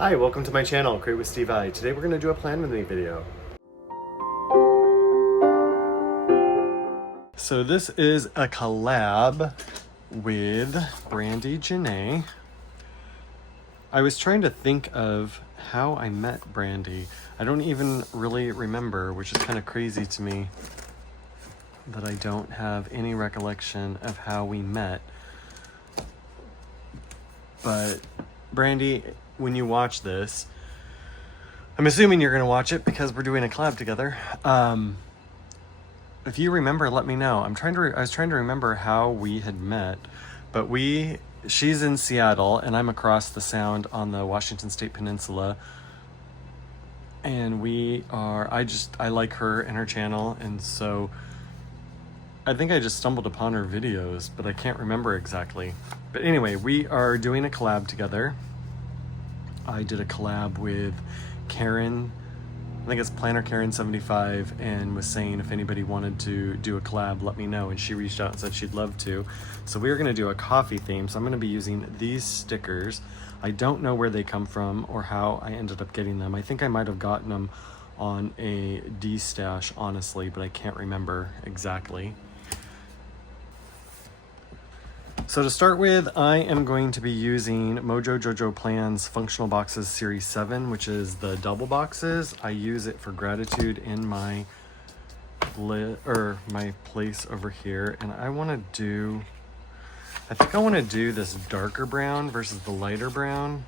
Hi, welcome to my channel, Create with Steve I. Today we're going to do a plan with me video. So this is a collab with Brandi Janel. I was trying to think of how I met Brandi. I don't even really remember, which is kind of crazy to me that I don't have any recollection of how we met. But Brandi, when you watch this, I'm assuming you're going to watch it because we're doing a collab together. If you remember, let me know. I was trying to remember how we had met, but she's in Seattle and I'm across the Sound on the Washington State Peninsula. And I like her and her channel, and so I think I just stumbled upon her videos, but I can't remember exactly. But anyway, we are doing a collab together. I did a collab with Karen, I think it's Planner Karen 75, and was saying if anybody wanted to do a collab, let me know. And she reached out and said she'd love to. So we are gonna do a coffee theme. So I'm gonna be using these stickers. I don't know where they come from or how I ended up getting them. I think I might have gotten them on a D-stash, honestly, but I can't remember exactly. So to start with, I am going to be using Mojo Jojo Plan's Functional Boxes Series 7, which is the double boxes. I use it for gratitude in my place over here. And I think I want to do this darker brown versus the lighter brown.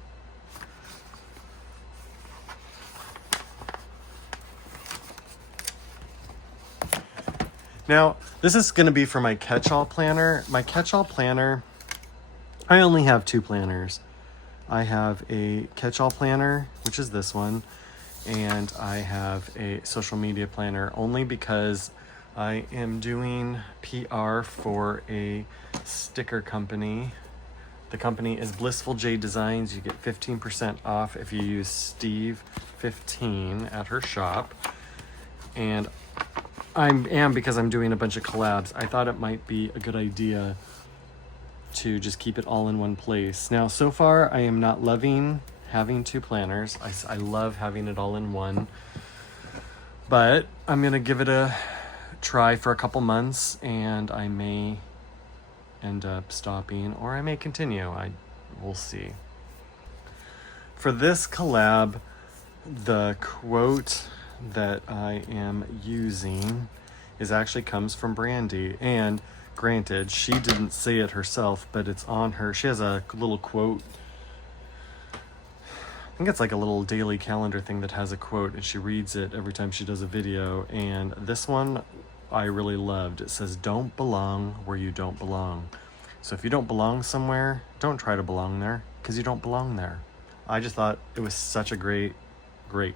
Now, this is going to be for my catch-all planner. My catch-all planner, I only have two planners. I have a catch-all planner, which is this one, and I have a social media planner, only because I am doing PR for a sticker company. The company is Blissful J Designs. You get 15% off if you use Steve15 at her shop. And because I'm doing a bunch of collabs, I thought it might be a good idea to just keep it all in one place. Now, so far, I am not loving having two planners. I love having it all in one, but I'm gonna give it a try for a couple months, and I may end up stopping, or I may continue. We'll see. For this collab, the quote that I am using comes from Brandi, and granted, she didn't say it herself, but it's on her. She has a little quote. I think it's like a little daily calendar thing that has a quote, and she reads it every time she does a video, and this one I really loved. It says, "Don't belong where you don't belong." So if you don't belong somewhere, don't try to belong there, because you don't belong there. I just thought it was such a great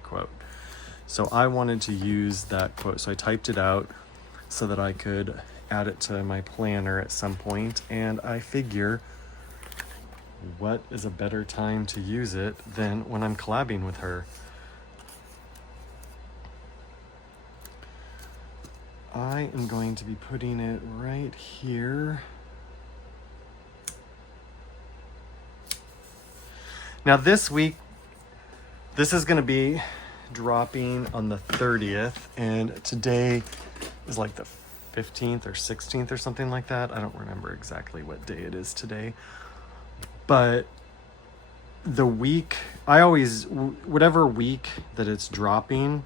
quote. So I wanted to use that quote. So I typed it out so that I could add it to my planner at some point. And I figure, what is a better time to use it than when I'm collabing with her? I am going to be putting it right here. Now this week, this is going to be dropping on the 30th, and today is like the 15th or 16th or something like that. I don't remember exactly what day it is today, but the week, whatever week that it's dropping,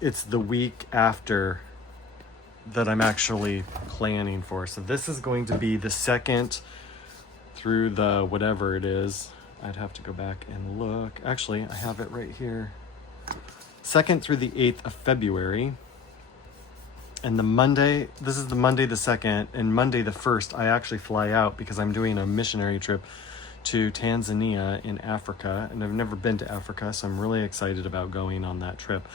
it's the week after that I'm actually planning for. So this is going to be the 2nd through the whatever it is. I'd have to go back and look. Actually, I have it right here. 2nd through the 8th of February. And this is the Monday the 2nd, and Monday the 1st, I actually fly out because I'm doing a missionary trip to Tanzania in Africa, and I've never been to Africa, so I'm really excited about going on that trip.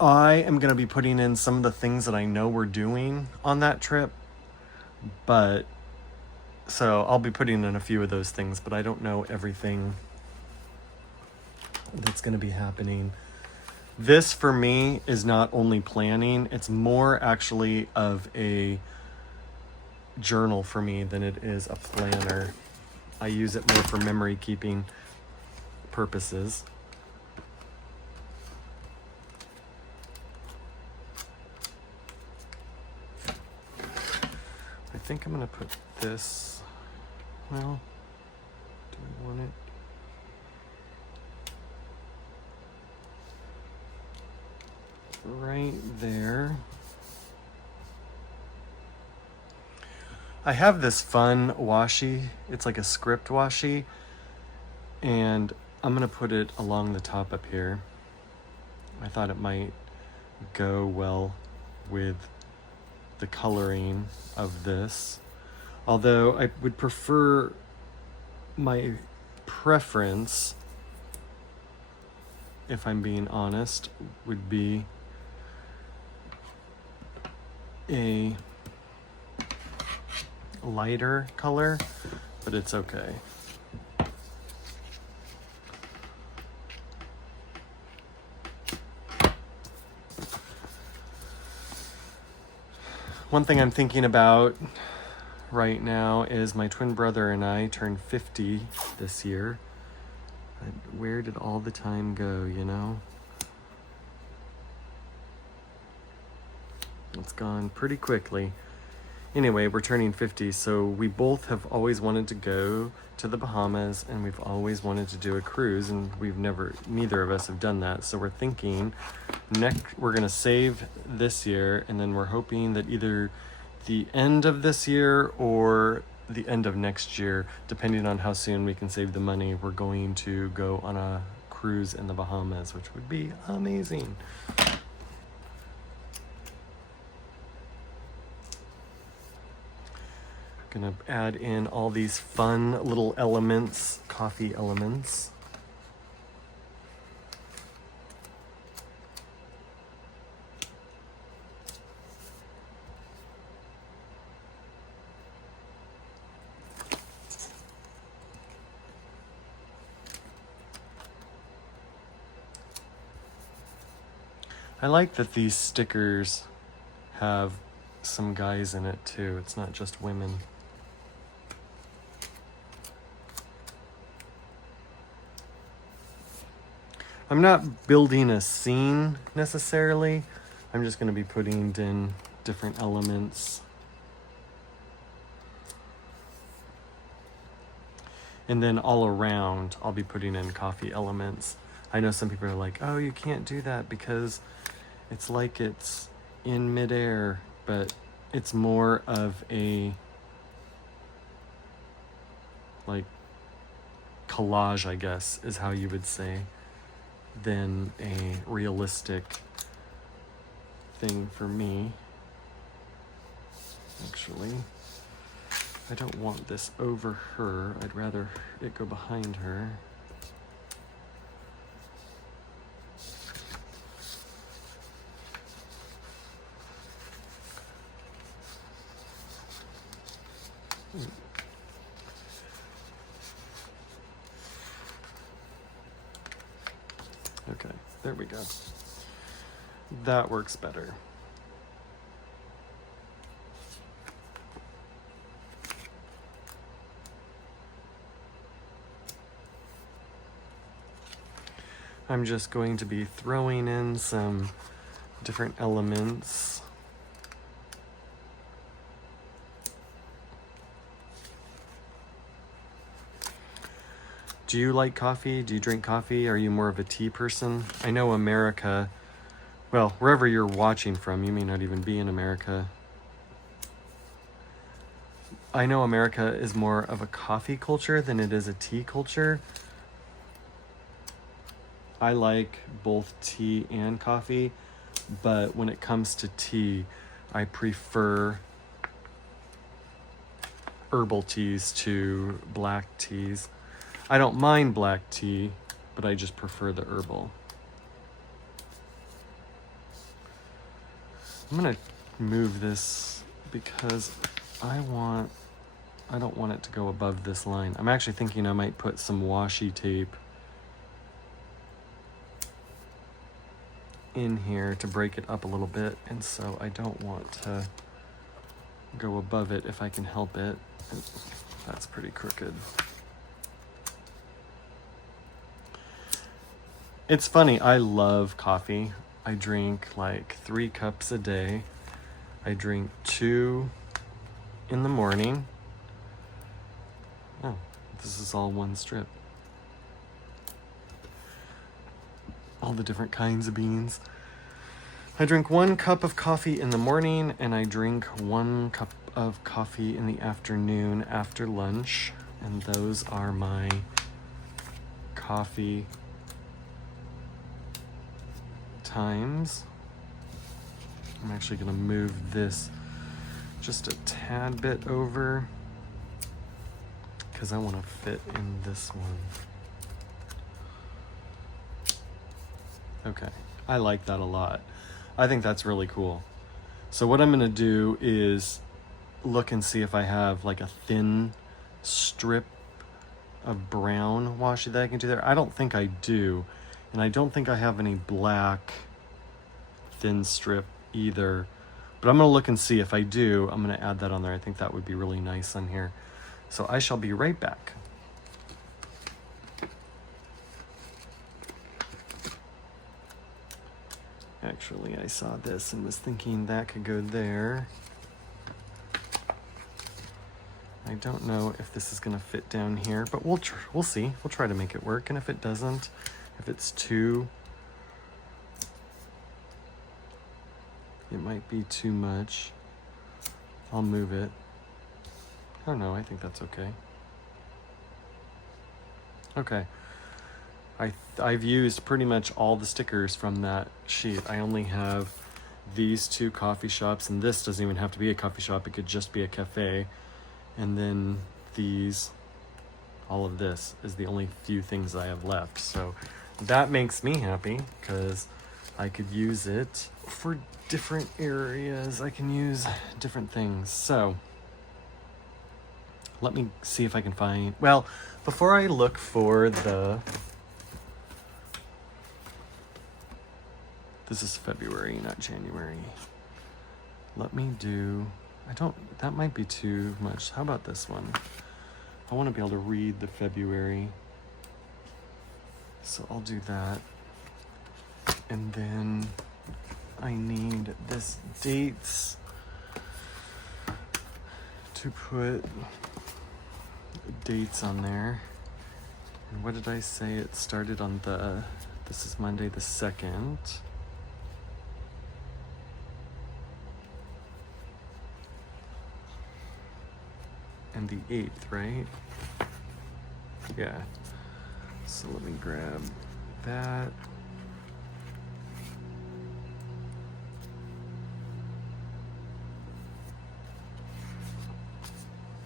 I am going to be putting in some of the things that I know we're doing on that trip, so I'll be putting in a few of those things, but I don't know everything that's going to be happening. This, for me, is not only planning, it's more actually of a journal for me than it is a planner. I use it more for memory keeping purposes. I think I'm gonna put this, well, do we want it? Right there. I have this fun washi. It's like a script washi, and I'm gonna put it along the top up here. I thought it might go well with the coloring of this. Although I would prefer, my preference, if I'm being honest, would be a lighter color, but it's okay. One thing I'm thinking about right now is my twin brother and I turned 50 this year. Where did all the time go, you know? It's gone pretty quickly. Anyway, we're turning 50, so we both have always wanted to go to the Bahamas, and we've always wanted to do a cruise, and neither of us have done that. So we're thinking we're gonna save this year, and then we're hoping that either the end of this year or the end of next year, depending on how soon we can save the money, we're going to go on a cruise in the Bahamas, which would be amazing. Gonna add in all these fun little elements, coffee elements. I like that these stickers have some guys in it too. It's not just women. I'm not building a scene necessarily. I'm just going to be putting in different elements. And then all around, I'll be putting in coffee elements. I know some people are like, oh, you can't do that because it's like it's in midair, but it's more of a like collage, I guess, is how you would say, than a realistic thing for me. Actually, I don't want this over her. I'd rather it go behind her. Okay, there we go. That works better. I'm just going to be throwing in some different elements. Do you like coffee? Do you drink coffee? Are you more of a tea person? I know America, well, wherever you're watching from, you may not even be in America. I know America is more of a coffee culture than it is a tea culture. I like both tea and coffee, but when it comes to tea, I prefer herbal teas to black teas. I don't mind black tea, but I just prefer the herbal. I'm gonna move this because I don't want it to go above this line. I'm actually thinking I might put some washi tape in here to break it up a little bit, and so I don't want to go above it if I can help it. That's pretty crooked. It's funny, I love coffee. I drink like 3 cups a day. I drink 2 in the morning. Oh, this is all one strip. All the different kinds of beans. I drink 1 cup of coffee in the morning, and I drink 1 cup of coffee in the afternoon after lunch. And those are my coffee times. I'm actually going to move this just a tad bit over because I want to fit in this one. Okay, I like that a lot. I think that's really cool. So what I'm going to do is look and see if I have like a thin strip of brown washi that I can do there. I don't think I do. And I don't think I have any black thin strip either. But I'm going to look and see. If I do, I'm going to add that on there. I think that would be really nice on here. So I shall be right back. Actually, I saw this and was thinking that could go there. I don't know if this is going to fit down here, but we'll see. We'll try to make it work. And if it doesn't, if it's too, it might be too much, I'll move it. I don't know. I think that's okay. Okay. I've used pretty much all the stickers from that sheet. I only have these 2 coffee shops, and this doesn't even have to be a coffee shop. It could just be a cafe. And then these, all of this is the only few things I have left. So that makes me happy because I could use it for different areas. I can use different things. So let me see if I can find, well, before I look for this is February, not January. Let me do, that might be too much. How about this one? I want to be able to read the February. So I'll do that. And then I need this dates to put dates on there. And what did I say? It started on this is Monday the 2nd. And the 8th, right? Yeah. So let me grab that.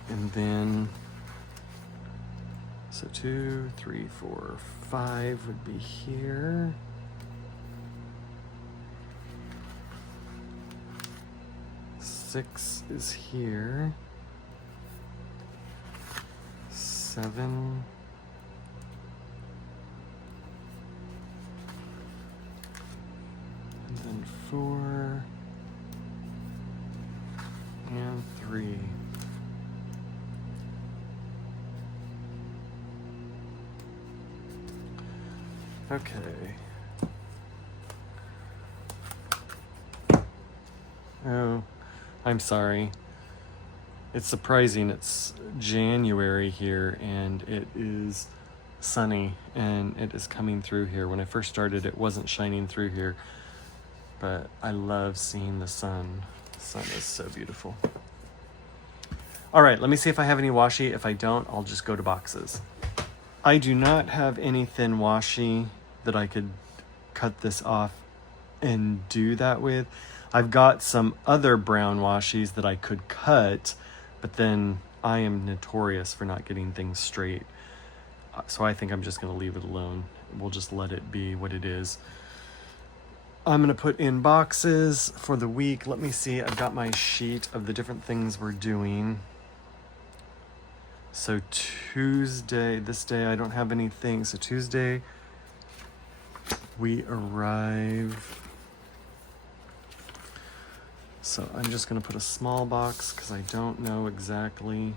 And then, so 2, 3, 4, 5 would be here. Six is here. 7. And then 4. And 3. Okay. Oh, I'm sorry. It's surprising. It's January here and it is sunny and it is coming through here. When I first started, it wasn't shining through here, but I love seeing the sun. The sun is so beautiful. All right, let me see if I have any washi. If I don't, I'll just go to boxes. I do not have any thin washi that I could cut this off and do that with. I've got some other brown washis that I could cut, but then I am notorious for not getting things straight. So I think I'm just going to leave it alone. We'll just let it be what it is. I'm going to put in boxes for the week. Let me see. I've got my sheet of the different things we're doing. So Tuesday, this day I don't have anything. So Tuesday we arrive. So I'm just going to put a small box because I don't know exactly.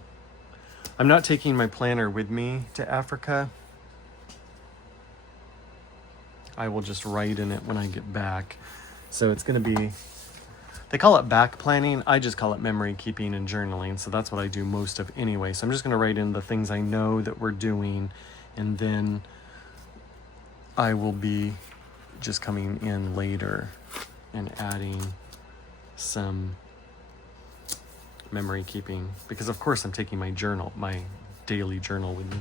I'm not taking my planner with me to Africa. I will just write in it when I get back. So it's going to be, they call it back planning. I just call it memory keeping and journaling. So that's what I do most of anyway. So I'm just going to write in the things I know that we're doing, and then I will be just coming in later and adding some memory keeping, because of course I'm taking my journal, my daily journal with me.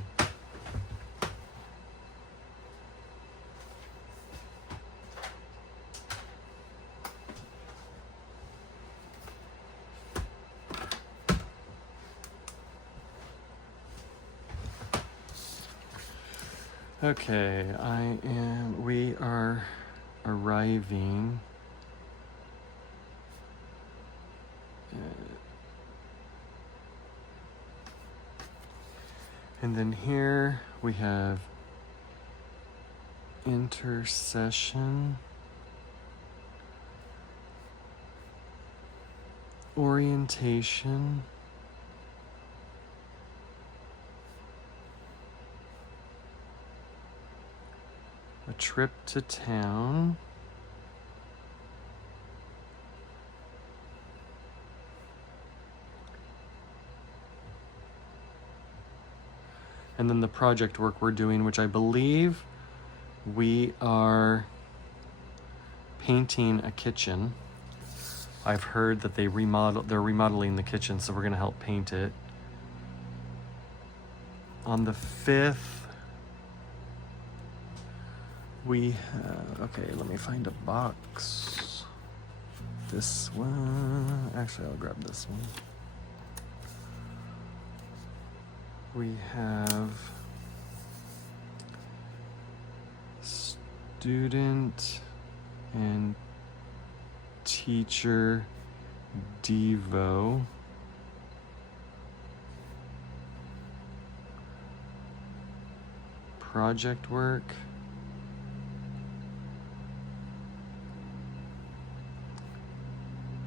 Okay, we are arriving and then here we have intercession, orientation, a trip to town, and then the project work we're doing, which I believe we are painting a kitchen. I've heard that they're remodeling the kitchen, so we're gonna help paint it. On the 5th, we have, okay, let me find a box. This one, actually I'll grab this one. We have student and teacher Devo. Project work.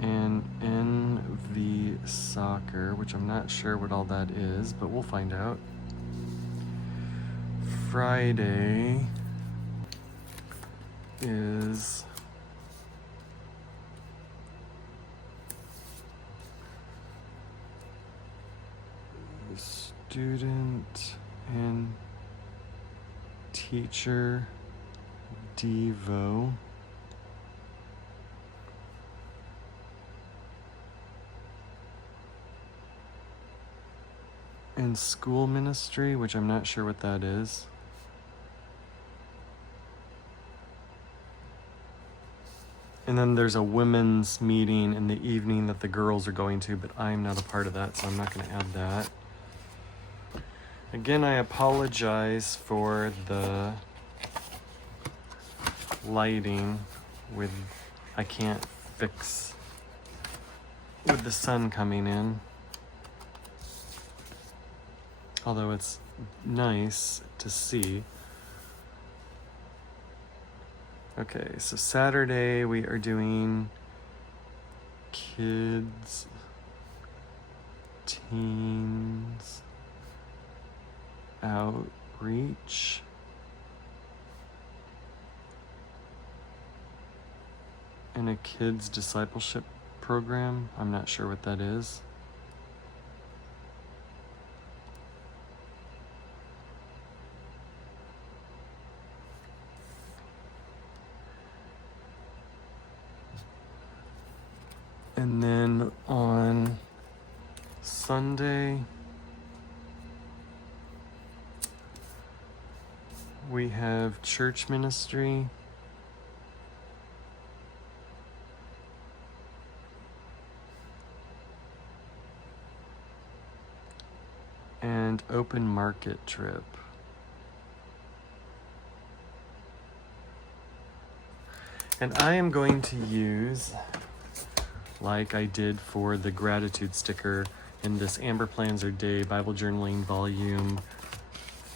And NV soccer, which I'm not sure what all that is, but we'll find out. Friday is student and teacher Devo. And school ministry, which I'm not sure what that is. And then there's a women's meeting in the evening that the girls are going to, but I'm not a part of that, so I'm not going to add that. Again, I apologize for the lighting with, I can't fix with the sun coming in. Although it's nice to see. Okay, so Saturday we are doing kids, teens, outreach. And a kids discipleship program. I'm not sure what that is. And then on Sunday, we have church ministry. And open market trip. And I am going to use, like I did for the gratitude sticker in this Amber Plans Her Day Bible Journaling Volume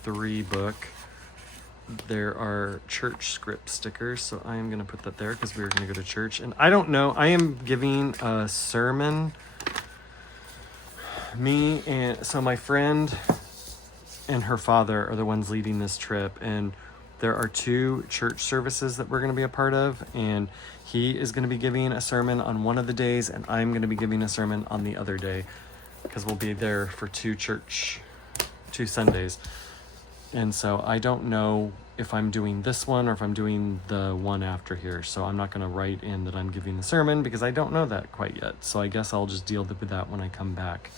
3 book, there are church script stickers, so I am going to put that there because we are going to go to church. And I don't know, I am giving a sermon. So my friend and her father are the ones leading this trip, and there are 2 church services that we're going to be a part of, and he is going to be giving a sermon on one of the days, and I'm going to be giving a sermon on the other day, because we'll be there for 2 Sundays. And so I don't know if I'm doing this one or if I'm doing the one after here. So I'm not going to write in that I'm giving the sermon because I don't know that quite yet. So I guess I'll just deal with that when I come back.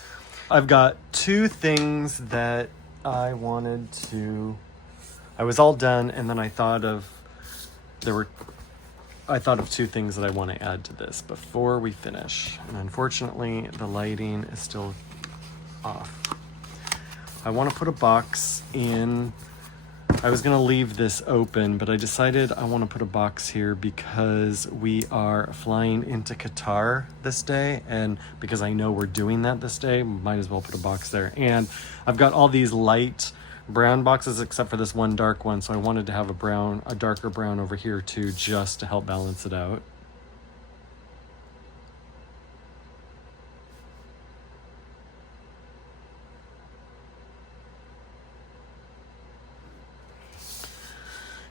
I've got 2 things that I wanted to... I was all done, and then I thought of 2 things that I want to add to this before we finish. And unfortunately, the lighting is still off. I want to put a box in. I was going to leave this open, but I decided I want to put a box here because we are flying into Qatar this day, and because I know we're doing that this day, might as well put a box there. And I've got all these light brown boxes except for this one dark one, so I wanted to have a darker brown over here too, just to help balance it out.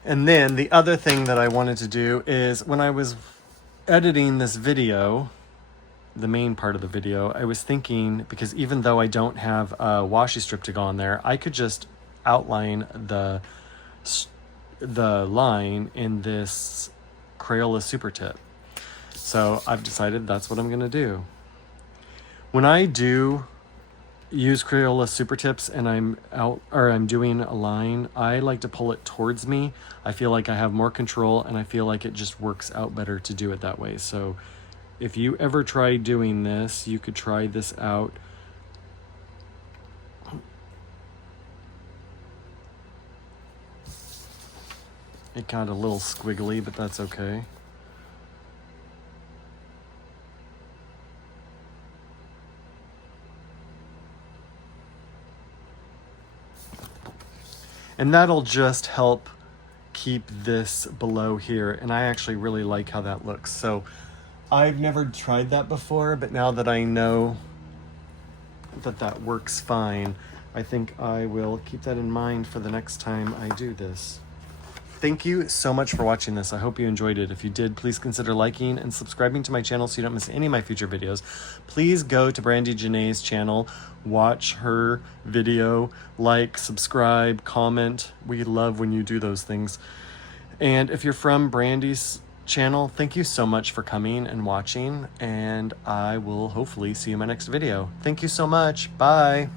And then the other thing that I wanted to do is when I was editing this video, the main part of the video, I was thinking, because even though I don't have a washi strip to go on there, I could just outline the line in this Crayola Super Tip. So I've decided that's what I'm going to do. When I do use Crayola Super Tips and I'm doing a line, I like to pull it towards me. I feel like I have more control, and I feel like it just works out better to do it that way. So if you ever try doing this, you could try this out. It got a little squiggly, but that's okay. And that'll just help keep this below here. And I actually really like how that looks. So I've never tried that before, but now that I know that that works fine, I think I will keep that in mind for the next time I do this. Thank you so much for watching this. I hope you enjoyed it. If you did, please consider liking and subscribing to my channel so you don't miss any of my future videos. Please go to Brandi Janel's channel, watch her video, like, subscribe, comment. We love when you do those things. And if you're from Brandi's channel, thank you so much for coming and watching, and I will hopefully see you in my next video. Thank you so much. Bye.